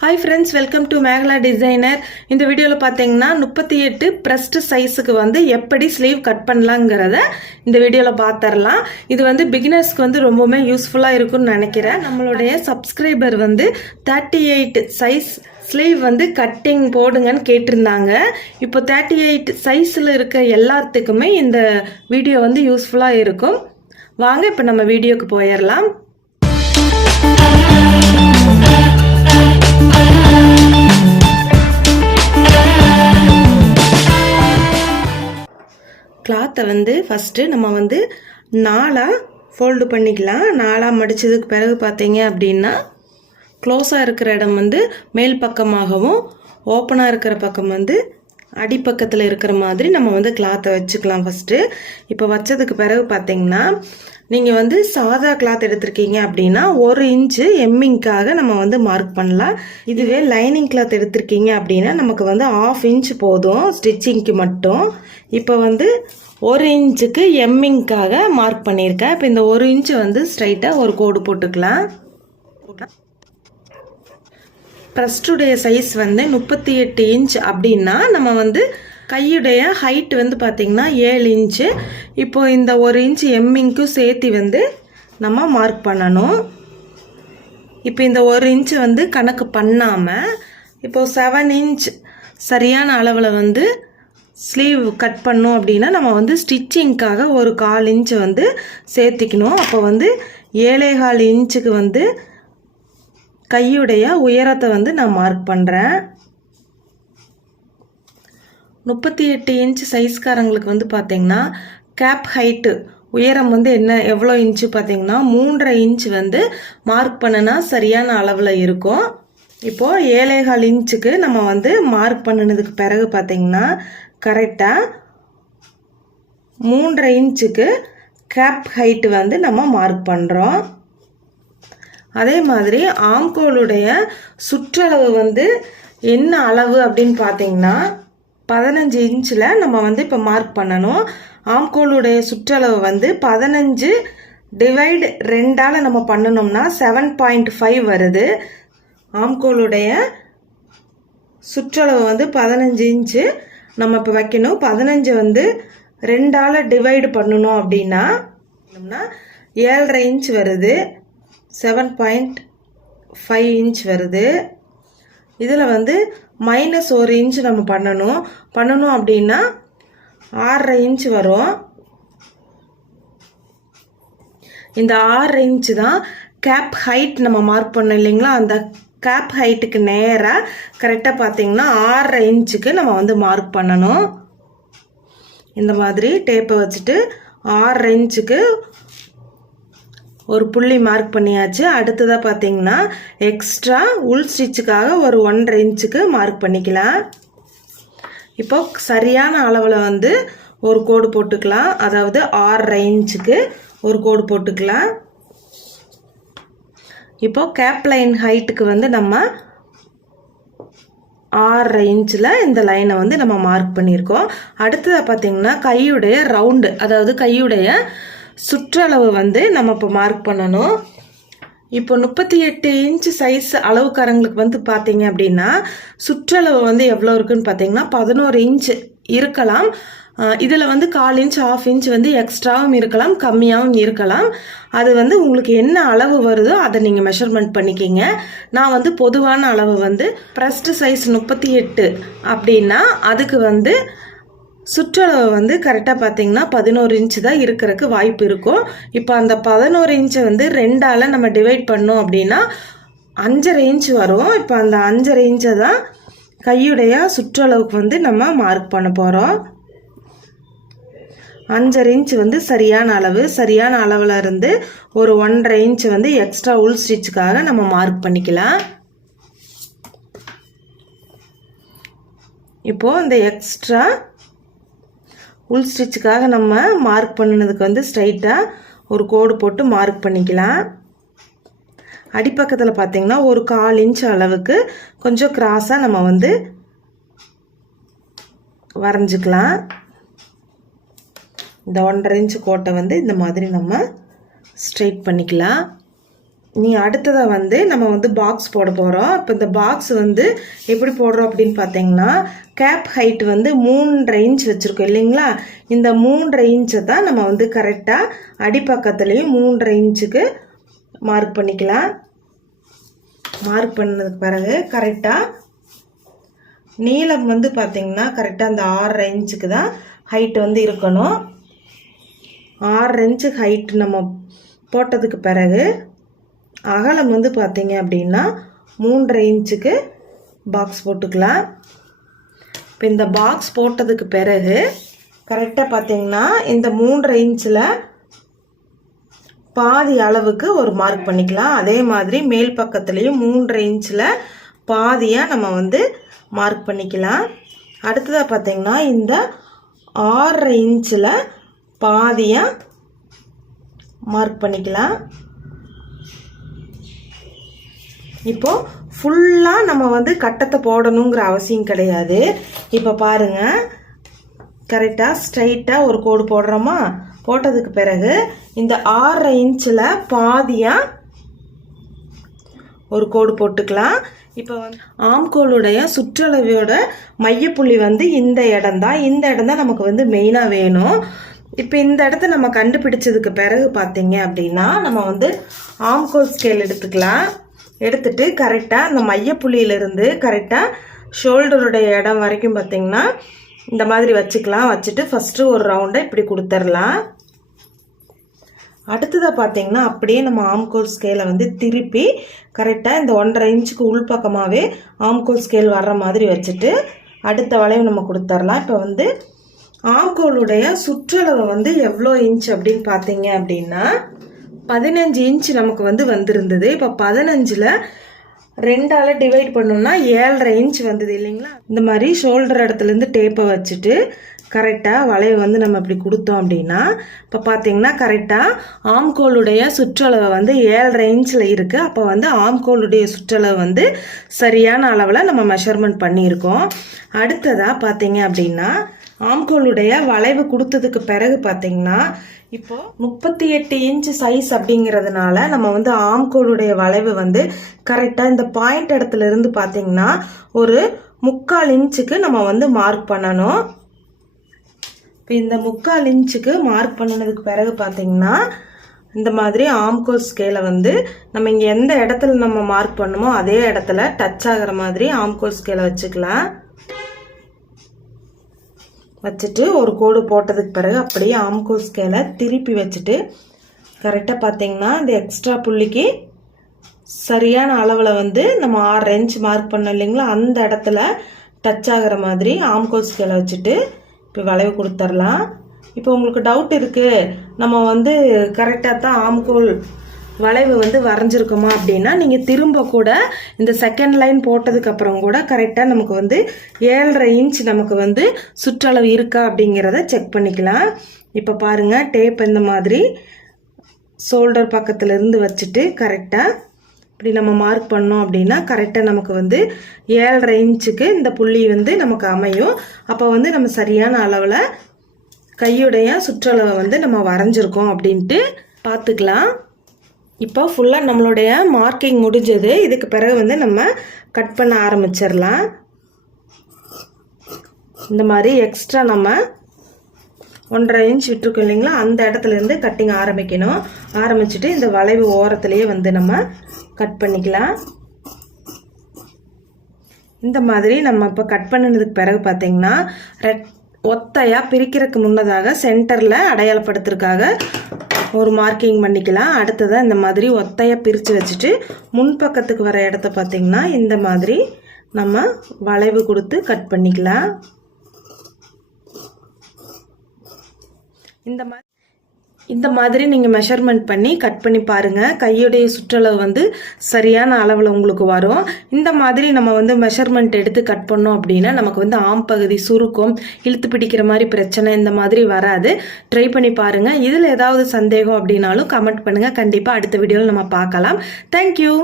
Hi friends, welcome to Megala Designer. இந்த வீடியோல பாத்தீங்கன்னா 38 பிரஸ்ட் சைஸ்க்கு வந்து எப்படி ஸ்லீவ் கட் பண்ணலாம்ங்கறத இந்த வீடியோல பாத்தறலாம். இது வந்து பிகினர்ஸ்க்கு வந்து ரொம்பவே யூஸ்ஃபுல்லா இருக்கும்னு நினைக்கிறேன். நம்மளுடைய சப்ஸ்கிரைபர் வந்து 38 சைஸ் ஸ்லீவ் வந்து கட்டிங் போடுங்கன்னு கேட்டிருந்தாங்க. இப்போ 38 சைஸ்ல இருக்க எல்லாத்துக்குமே இந்த வீடியோ வந்து யூஸ்ஃபுல்லா இருக்கும். வாங்க இப்போ நம்ம வீடியோக்கு போயிரலாம். கிளாத்தை வந்து ஃபஸ்ட்டு நம்ம வந்து நாலாக ஃபோல்டு பண்ணிக்கலாம். நாலாக மடித்ததுக்கு பிறகு பார்த்தீங்க அப்படின்னா க்ளோஸாக இருக்கிற இடம் வந்து மேல் பக்கமாகவும் ஓப்பனாக இருக்கிற பக்கம் வந்து அடிப்பக்கத்தில் இருக்கிற மாதிரி நம்ம வந்து கிளாத்தை வச்சுக்கலாம் ஃபஸ்ட்டு. இப்போ வச்சதுக்கு பிறகு பார்த்தீங்கன்னா நீங்கள் வந்து சாதா கிளாத் எடுத்திருக்கீங்க அப்படின்னா 1 இன்ச்சு எம்மிங்காக நம்ம வந்து மார்க் பண்ணலாம். இதுவே லைனிங் கிளாத் எடுத்திருக்கீங்க அப்படின்னா நமக்கு வந்து 1/2 இன்ச் போதும் ஸ்டிச்சிங்க்கு மட்டும். இப்போ வந்து 1 இன்ச்சுக்கு எம்மிங்காக மார்க் பண்ணியிருக்கேன். இப்போ இந்த 1 இன்ச்சு வந்து ஸ்ட்ரைட்டாக ஒரு கோடு போட்டுக்கலாம். பிரஸ்டுடைய சைஸ் வந்து 38 இன்ச் அப்படின்னா நம்ம வந்து கையுடைய ஹைட் வந்து பார்த்திங்கன்னா 7 இன்ச்சு. இப்போ இந்த 1 இன்ச் எம்மிங்க்கும் சேர்த்து வந்து நம்ம மார்க் பண்ணணும். இப்போ இந்த 1 இன்ச்சு வந்து கணக்கு பண்ணாமல் இப்போ 7 இன்ச் சரியான அளவில் வந்து ஸ்லீவ் கட் பண்ணோம் அப்படின்னா நம்ம வந்து ஸ்டிச்சிங்க்காக ஒரு 1/4 இன்ச்சு வந்து சேர்த்திக்கணும். அப்போ வந்து 7.25 இன்ச்சுக்கு வந்து கையுடைய உயரத்தை வந்து நான் மார்க் பண்ணுறேன். 38 இன்ச் சைஸ்காரங்களுக்கு வந்து பார்த்திங்கன்னா கேப் ஹைட்டு உயரம் வந்து எவ்வளோ இன்ச்சு பார்த்திங்கன்னா 3.5 இன்ச் வந்து மார்க் பண்ணினா சரியான அளவில் இருக்கும். இப்போது 7.25 இன்ச்சுக்கு நம்ம வந்து மார்க் பண்ணினதுக்கு பிறகு பார்த்திங்கன்னா கரெக்டாக 3.5 இன்ச்சுக்கு கேப் ஹைட்டு வந்து நம்ம மார்க் பண்ணுறோம். அதே மாதிரி ஆம்கோலுடைய சுற்றளவு வந்து என்ன அளவு அப்படின்னு பார்த்தீங்கன்னா 15 இன்ச்சில் நம்ம வந்து இப்போ மார்க் பண்ணணும். ஆம்கோலுடைய சுற்றளவு வந்து 15 டிவைட் 2ஆல் நம்ம பண்ணணும்னா 7.5 வருது. ஆம்கோலுடைய சுற்றளவு வந்து 15 இன்ச்சு நம்ம இப்போ வைக்கணும். 15 வந்து 2ஆல் டிவைடு பண்ணணும் அப்படின்னா 7.5 இன்ச் வருது. 7.5 இன்ச் வருது. இதில் வந்து -1 இன்ச் நம்ம பண்ணணும் அப்படின்னா 6.5 இன்ச் வரும். இந்த 6.5 இன்ச் தான் கேப் ஹைட் நம்ம மார்க் பண்ணோம் இல்லைங்களா, அந்த கேப் ஹைட்டுக்கு நேராக கரெக்டாக பார்த்தீங்கன்னா 6.5 இன்ச்சுக்கு நம்ம வந்து மார்க் பண்ணணும். இந்த மாதிரி டேப்பை வச்சுட்டு 6.5 இன்ச்சுக்கு ஒரு புள்ளி மார்க் பண்ணியாச்சு. அடுத்ததாக பார்த்தீங்கன்னா எக்ஸ்ட்ரா உள் ஸ்டிச்சுக்காக ஒரு 1.5 இன்ச்சுக்கு மார்க் பண்ணிக்கலாம். இப்போ சரியான அளவில் வந்து ஒரு கோடு போட்டுக்கலாம். அதாவது 6.5 இன்ச்சுக்கு ஒரு கோடு போட்டுக்கலாம். இப்போ கேப் லைன் ஹைட்டுக்கு வந்து நம்ம 6.5 இன்ச்சில் இந்த லைனை வந்து நம்ம மார்க் பண்ணியிருக்கோம். அடுத்ததாக பார்த்தீங்கன்னா கையுடைய ரவுண்டு, அதாவது கையுடைய சுற்றளவு வந்து நம்ம இப்போ மார்க் பண்ணணும். இப்போ 38 இன்ச் சைஸ் அளவுக்காரங்களுக்கு வந்து பார்த்தீங்க அப்படின்னா சுற்றளவு வந்து எவ்வளோ இருக்குன்னு பார்த்தீங்கன்னா 11 இன்ச் இருக்கலாம். இதில் வந்து 1/4 இன்ச் 1/2 இன்ச் வந்து எக்ஸ்ட்ராவும் இருக்கலாம், கம்மியாகவும் இருக்கலாம். அது வந்து உங்களுக்கு என்ன அளவு வருதோ அதை நீங்கள் மெஷர்மெண்ட் பண்ணிக்கிங்க. நான் வந்து பொதுவான அளவு வந்து பிரஸ்ட் சைஸ் 38 அப்படின்னா அதுக்கு வந்து சுற்றளவு வந்து கரெக்டாக பார்த்தீங்கன்னா 11 இன்ச்சு தான் இருக்கிறதுக்கு வாய்ப்பு இருக்கும். இப்போ அந்த 11 இன்ச்சை வந்து 2ஆல் நம்ம டிவைட் பண்ணோம் அப்படின்னா 5.5 இன்ச் வரும். இப்போ அந்த 5.5 இன்ச்சை தான் கையுடைய சுற்றளவுக்கு வந்து நம்ம மார்க் பண்ண போகிறோம். 5.5 இன்ச் வந்து சரியான அளவு. சரியான அளவில் இருந்து ஒரு 1.5 இன்ச் வந்து எக்ஸ்ட்ரா உள் ஸ்டிச்சுக்காக நம்ம மார்க் பண்ணிக்கலாம். இப்போது இந்த எக்ஸ்ட்ரா உள் ஸ்டிச்சுக்காக நம்ம மார்க் பண்ணினதுக்கு வந்து ஸ்ட்ரைட்டாக ஒரு கோடு போட்டு மார்க் பண்ணிக்கலாம். அடிப்பக்கத்தில் பார்த்திங்கன்னா ஒரு 1/4 இன்ச் அளவுக்கு கொஞ்சம் கிராஸாக நம்ம வந்து வரைஞ்சிக்கலாம். இந்த 1.5 இன்ச் கோட்டை வந்து இந்த மாதிரி நம்ம ஸ்ட்ரைட் பண்ணிக்கலாம். நீ அடுத்ததை வந்து நம்ம வந்து பாக்ஸ் போட போகிறோம். இப்போ இந்த பாக்ஸ் வந்து எப்படி போடுறோம் அப்படின்னு பார்த்தீங்கன்னா, கேப் ஹைட் வந்து 3.5 இன்ச் வச்சுருக்கோம் இல்லைங்களா? இந்த 3.5 இன்ச்சை தான் நம்ம வந்து கரெக்டாக அடிப்பக்கத்துலேயும் 3.5 இன்ச்சுக்கு மார்க் பண்ணிக்கலாம். மார்க் பண்ணதுக்கு பிறகு கரெக்டாக நீளம் வந்து பார்த்திங்கன்னா கரெக்டாக அந்த 6.5 இன்ச்சுக்கு தான் ஹைட் வந்து இருக்கணும். 6 இன்ச்சு ஹைட் நம்ம போட்டதுக்கு பிறகு அகலம் வந்து பார்த்திங்க அப்படின்னா 3.5 இன்ச்சுக்கு பாக்ஸ் போட்டுக்கலாம். இப்போ இந்த பாக்ஸ் போட்டதுக்கு பிறகு கரெக்டாக பார்த்திங்கன்னா இந்த 3.5 இன்ச்சில் பாதி அளவுக்கு ஒரு மார்க் பண்ணிக்கலாம். அதே மாதிரி மேல் பக்கத்துலேயும் 3.5 இன்ச்சில் பாதியாக நம்ம வந்து மார்க் பண்ணிக்கலாம். அடுத்ததாக பார்த்திங்கன்னா இந்த 6.5 இன்ச்சில் பாதியாக மார்க் பண்ணிக்கலாம். இப்போது ஃபுல்லாக நம்ம வந்து கட்டத்தை போடணுங்கிற அவசியம் கிடையாது. இப்போ பாருங்கள், கரெக்டாக ஸ்ட்ரைட்டாக ஒரு கோடு போடுறோமா? போட்டதுக்கு பிறகு இந்த 6.5 இன்ச்சில் பாதியாக ஒரு கோடு போட்டுக்கலாம். இப்போ வந்து ஆம்கோலுடைய சுற்றளவோட மையப்புள்ளி வந்து இந்த இடம் தான். இந்த இடம் தான் நமக்கு வந்து மெயினாக வேணும். இப்போ இந்த இடத்த நம்ம கண்டுபிடிச்சதுக்கு பிறகு பார்த்தீங்க அப்படின்னா நம்ம வந்து ஆம்கோல் ஸ்கேல் எடுத்துக்கலாம். எடுத்துட்டு கரெக்டாக அந்த மையப்புள்ளியிலிருந்து கரெக்டாக ஷோல்டருடைய இடம் வரைக்கும் பார்த்திங்கன்னா இந்த மாதிரி வச்சுக்கலாம். வச்சுட்டு ஃபஸ்ட்டு ஒரு ரவுண்டை இப்படி கொடுத்துடலாம். அடுத்ததாக பார்த்திங்கன்னா அப்படியே நம்ம ஆம்கோல் ஸ்கேலை வந்து திருப்பி கரெக்டாக இந்த 1.5 இன்ச்சுக்கு உள்பக்கமாகவே ஆம்கோல் ஸ்கேல் வர்ற மாதிரி வச்சுட்டு அடுத்த வளைவு நம்ம கொடுத்துடலாம். இப்போ வந்து ஆம்கோலுடைய சுற்றளவு வந்து எவ்வளோ இன்ச் அப்படின்னு பார்த்தீங்க அப்படின்னா 15 இன்ச் நமக்கு வந்து வந்திருந்தது. இப்போ 15ல் 2ஆல் டிவைட் பண்ணோம்னா 7.5 இன்ச் வந்தது இல்லைங்களா? இந்த மாதிரி ஷோல்டர் இடத்துலேருந்து டேப்பை வச்சுட்டு கரெக்டாக வளைவு வந்து நம்ம இப்படி கொடுத்தோம் அப்படின்னா இப்போ பார்த்தீங்கன்னா கரெக்டாக ஆம்கோலுடைய சுற்றளவு வந்து 7.5 இன்ச்சில் இருக்குது. அப்போ வந்து ஆம்கோலுடைய சுற்றளவு வந்து சரியான அளவில் நம்ம மெஷர்மெண்ட் பண்ணியிருக்கோம். அடுத்ததாக பார்த்தீங்க அப்படின்னா ஆம்கோலுடைய வளைவு கொடுத்ததுக்கு பிறகு பார்த்தீங்கன்னா இப்போ 38 இன்ச் சைஸ் அப்படிங்கிறதுனால நம்ம வந்து ஆம்கோலுடைய வளைவு வந்து கரெக்டாக இந்த பாயிண்ட் இடத்துல இருந்து பார்த்தீங்கன்னா ஒரு 3/4 இன்ச்சுக்கு நம்ம வந்து மார்க் பண்ணணும். இப்போ இந்த 3/4 இன்ச்சுக்கு மார்க் பண்ணினதுக்கு பிறகு பார்த்தீங்கன்னா இந்த மாதிரி ஆம்கோல் ஸ்கேலை வந்து நம்ம இங்கே எந்த இடத்துல நம்ம மார்க் பண்ணுமோ அதே இடத்துல டச் ஆகிற மாதிரி ஆம்கோல் ஸ்கேலை வச்சுக்கலாம். வச்சுட்டு ஒரு கோடு போட்டதுக்கு பிறகு அப்படியே ஆம்கோல் ஸ்கேலை திருப்பி வச்சுட்டு கரெக்டாக பார்த்தீங்கன்னா இந்த எக்ஸ்ட்ரா புள்ளிக்கு சரியான அளவில் வந்து நம்ம 6 இன்ச் மார்க் பண்ணோம் இல்லைங்களா? அந்த இடத்துல டச் ஆகிற மாதிரி ஆம்கோல் ஸ்கேலை வச்சுட்டு இப்போ வளைவு கொடுத்துடலாம். இப்போ உங்களுக்கு டவுட் இருக்குது, நம்ம வந்து கரெக்டாக தான் ஆம்கோல் வளைவு வந்து வரைஞ்சிருக்கோமா அப்படின்னா நீங்கள் திரும்ப கூட இந்த செகண்ட் லைன் போட்டதுக்கப்புறம் கூட கரெக்டாக நமக்கு வந்து 7.5 இன்ச் நமக்கு வந்து சுற்றளவு இருக்கா அப்படிங்கிறத செக் பண்ணிக்கலாம். இப்போ பாருங்கள், டேப் இந்த மாதிரி ஷோல்டர் பக்கத்துலேருந்து வச்சுட்டு கரெக்டாக இப்படி நம்ம மார்க் பண்ணோம் அப்படின்னா கரெக்டாக நமக்கு வந்து 7.5 இன்ச்சுக்கு இந்த புள்ளி வந்து நமக்கு அமையும். அப்போ வந்து நம்ம சரியான அளவில் கையுடைய சுற்றளவை வந்து நம்ம வரைஞ்சிருக்கோம் அப்படின்ட்டு பார்த்துக்கலாம். இப்போ ஃபுல்லாக நம்மளுடைய மார்க்கிங் முடிஞ்சது. இதுக்கு பிறகு வந்து நம்ம கட் பண்ண ஆரம்பிச்சிடலாம். இந்த மாதிரி எக்ஸ்ட்ரா நம்ம 1.5 இன்ச் விட்டுருக்கோம் இல்லைங்களா? அந்த இடத்துலேருந்து கட்டிங் ஆரம்பிக்கணும். ஆரம்பிச்சுட்டு இந்த வளைவு ஓரத்துலேயே வந்து நம்ம கட் பண்ணிக்கலாம். இந்த மாதிரி நம்ம இப்போ கட் பண்ணினதுக்கு பிறகு பார்த்தீங்கன்னா ஒத்தையாக பிரிக்கிறதுக்கு முன்னதாக சென்டரில் அடையாளப்படுத்துறதுக்காக ஒரு மார்க்கிங் பண்ணிக்கலாம். அடுத்ததாக இந்த மாதிரி ஒத்தையாக பிரித்து வச்சுட்டு முன்பக்கத்துக்கு வர இடத்த பார்த்திங்கன்னா இந்த மாதிரி நம்ம வளைவு கொடுத்து கட் பண்ணிக்கலாம். இந்த மாதிரி நீங்கள் மெஷர்மெண்ட் பண்ணி கட் பண்ணி பாருங்கள். கையுடைய சுற்றளவு வந்து சரியான அளவில் உங்களுக்கு வரும். இந்த மாதிரி நம்ம வந்து மெஷர்மெண்ட் எடுத்து கட் பண்ணோம் அப்படின்னா நமக்கு வந்து ஆம் பகுதி சுருக்கம், இழுத்து பிடிக்கிற மாதிரி பிரச்சனை இந்த மாதிரி வராது. ட்ரை பண்ணி பாருங்கள். இதில் ஏதாவது சந்தேகம் அப்படின்னாலும் கமெண்ட் பண்ணுங்கள். கண்டிப்பாக அடுத்த வீடியோவில் நம்ம பார்க்கலாம். தேங்க்யூ.